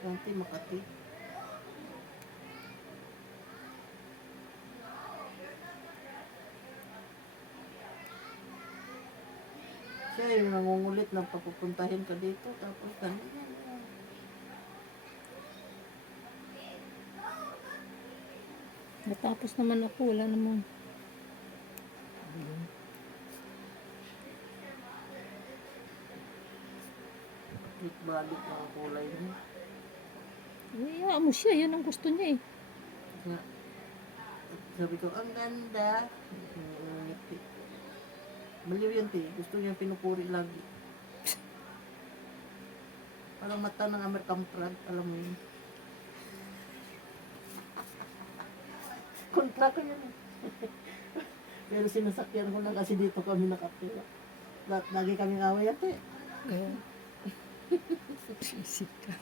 Dati Makati. Siya yung nangungulit na papupuntahin ka dito. Tapos kanina. Natapos naman ako, wala naman. Balik ang kulay niya. Iya mo siya, yan ang gusto niya eh. Kaya, sabi ko, ang ganda. Ngiti. Maliw yan, te. Gusto niya pinupuri lagi. Parang mata ng American frog. Alam mo yun. Kontra ko yun. Pero sinasakyan ko na kasi dito kami nakapila. Lagi kaming away yan, te. Oo. Isip ka.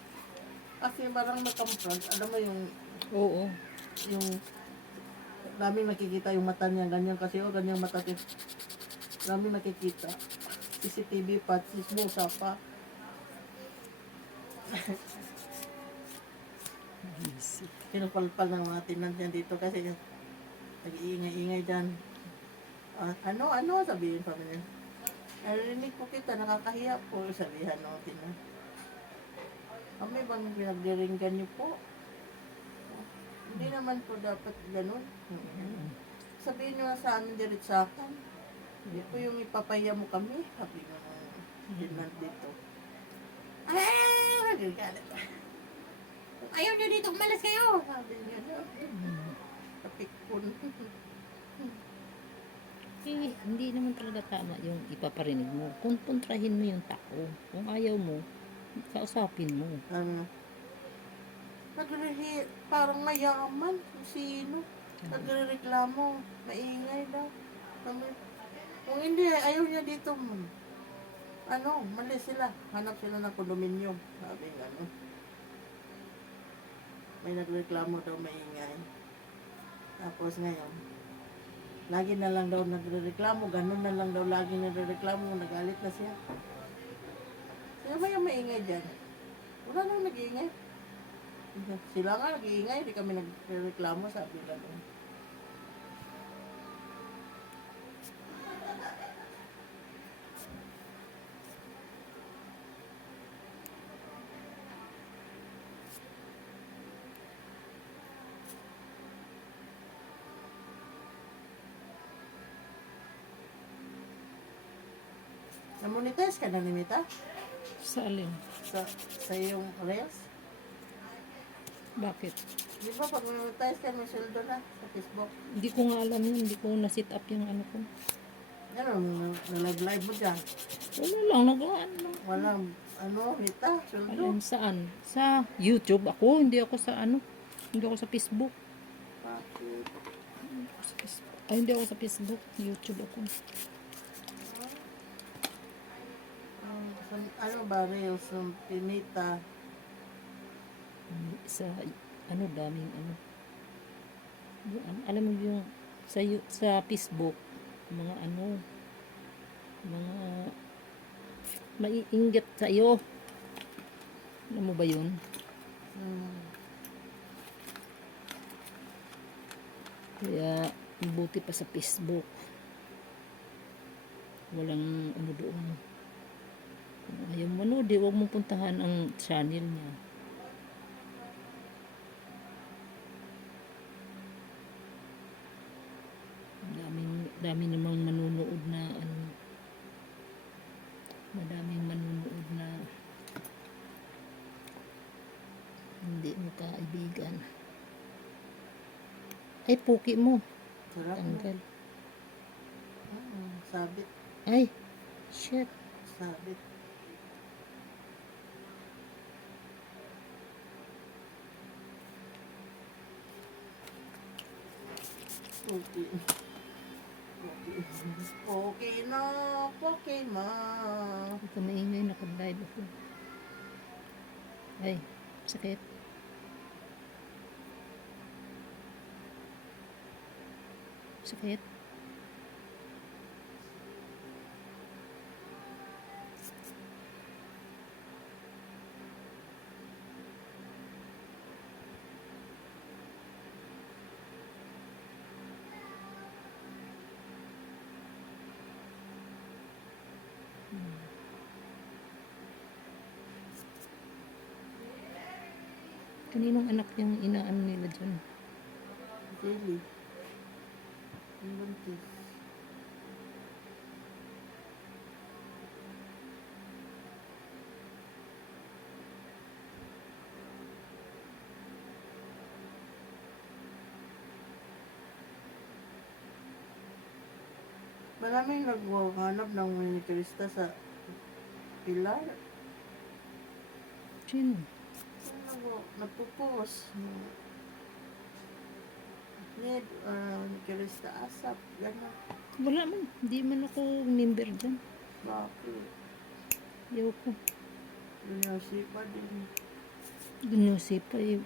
Kasi parang nakamprag. Alam mo yung Oo. daming nakikita yung mata niya. Ganyan kasi, oh, ganyang mata. Daming nakikita. CCTV pa, sismusa pa. Isip. Pinupalpal ng mga tinan niya dito kasi nag-iingay-ingay dyan. Ano, sabihin pa niya. Narinig po kita, nakakahiya po, sabihan ng tinan. Kami bang pinagdiringgan niyo po? Hindi naman po dapat ganun. Sabihin niyo nga sa amin diretsakan. Hindi po yung ipapaya mo kami. Sabi nga ng tinan dito. Nagagalit. Kung ayaw niyo dito, umalis kayo. Sabi niya na. Kapikpon. Eh, hindi naman talaga tama yung ipaparinig mo. Kontrahin mo yung tao. Kung ayaw mo, kausapin mo. Parang mayaman. Kung sino. Nagrereklamo. Maingay daw. Kung hindi, ayaw niya dito. Malis sila. Hanap sila ng kondominium. Sabi nga, may nagreklamo daw maingay. Tapos ngayon, lagi na lang daw nagrereklamo. Ganun na lang daw lagi nagrereklamo. Nagalit na siya. Sino ba yung maingay dyan? Wala nang nag-iingay. Sila nga nag-iingay. Hindi kami nagrereklamo. Sabi lang. Na-monetize ka na ni Mita? Sa alin? Sa iyong reels? Bakit? Di ba pag monetize ka, may sweldo na sa Facebook? Hindi ko nga alam yun. Hindi ko na-sit up yung ano ko. Ano, na-live mo dyan? Wala lang, nag-ano lang. Walang, Mita, sweldo? Alam saan? Sa YouTube ako. Hindi ako sa ano. Hindi ako sa Facebook. Bakit? Ay, hindi ako sa Facebook. YouTube ako. Ano ba, reels ng Pinita? Sa ano, daming ano. Alam mo yung sa Facebook, mga ano, mga maiinggit sa iyo. Alam mo ba yun? Kaya buti pa sa Facebook. Walang ano doon. Kung ayaw mo, no, di wag mong puntahan ang channel niya. Dami namang manunood na ano, madaming manunood na hindi mo kaibigan. Ay, puki mo. Sarap. Tanggal. Sabit. Ay, shit. Sabit. Okay. Okay na. Okay ma. Ito maingay, naka-live ako. Ay, sakit. Sakit. Kaninong anak yung inaano nila dyan? Jelly. Yung buntis. Maraming naghahanap ng miniturista sa Pilar. Sino? Nagpo-post. Need miniturista asap. Gano'n. Wala man. Hindi man ako member dyan. Bakit? Ayaw ko. Lunasipa din. Ginusi pa eh.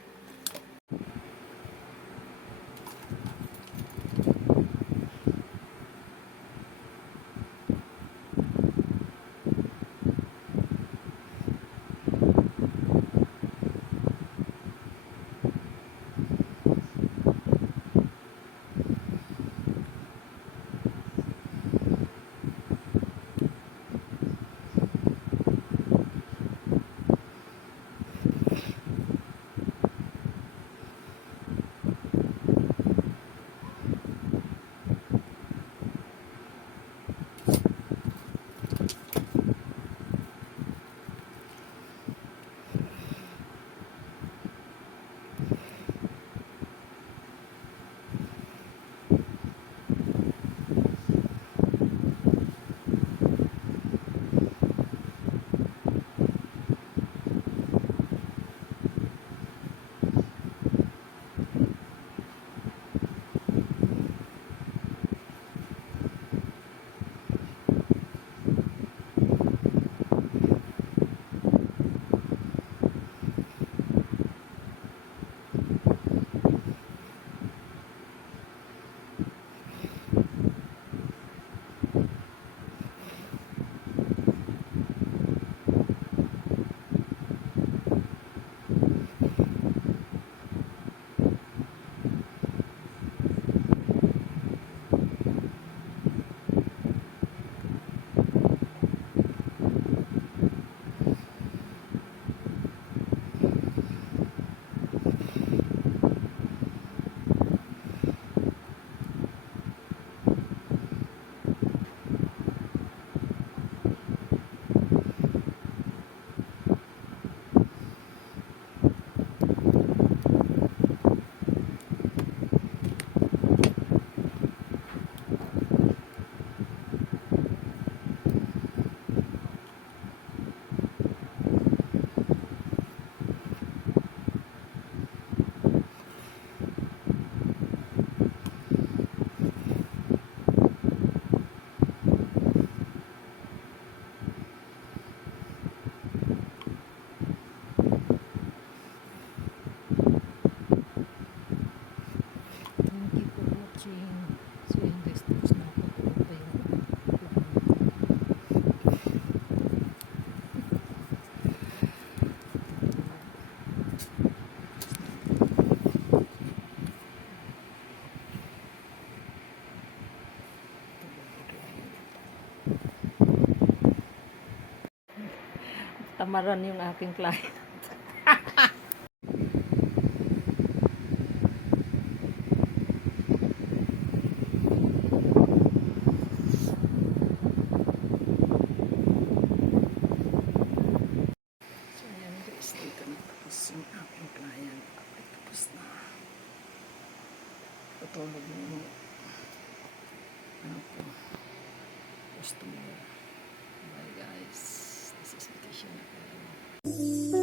Thank you for watching. So yun guys, tapos na ako. Tulog pa yung tamaran yung aking client. So yan guys, dito na tapos yung aking client. Okay, tapos na. Patulog na yung ano po, customer. Bye guys. This is vacation na kayo.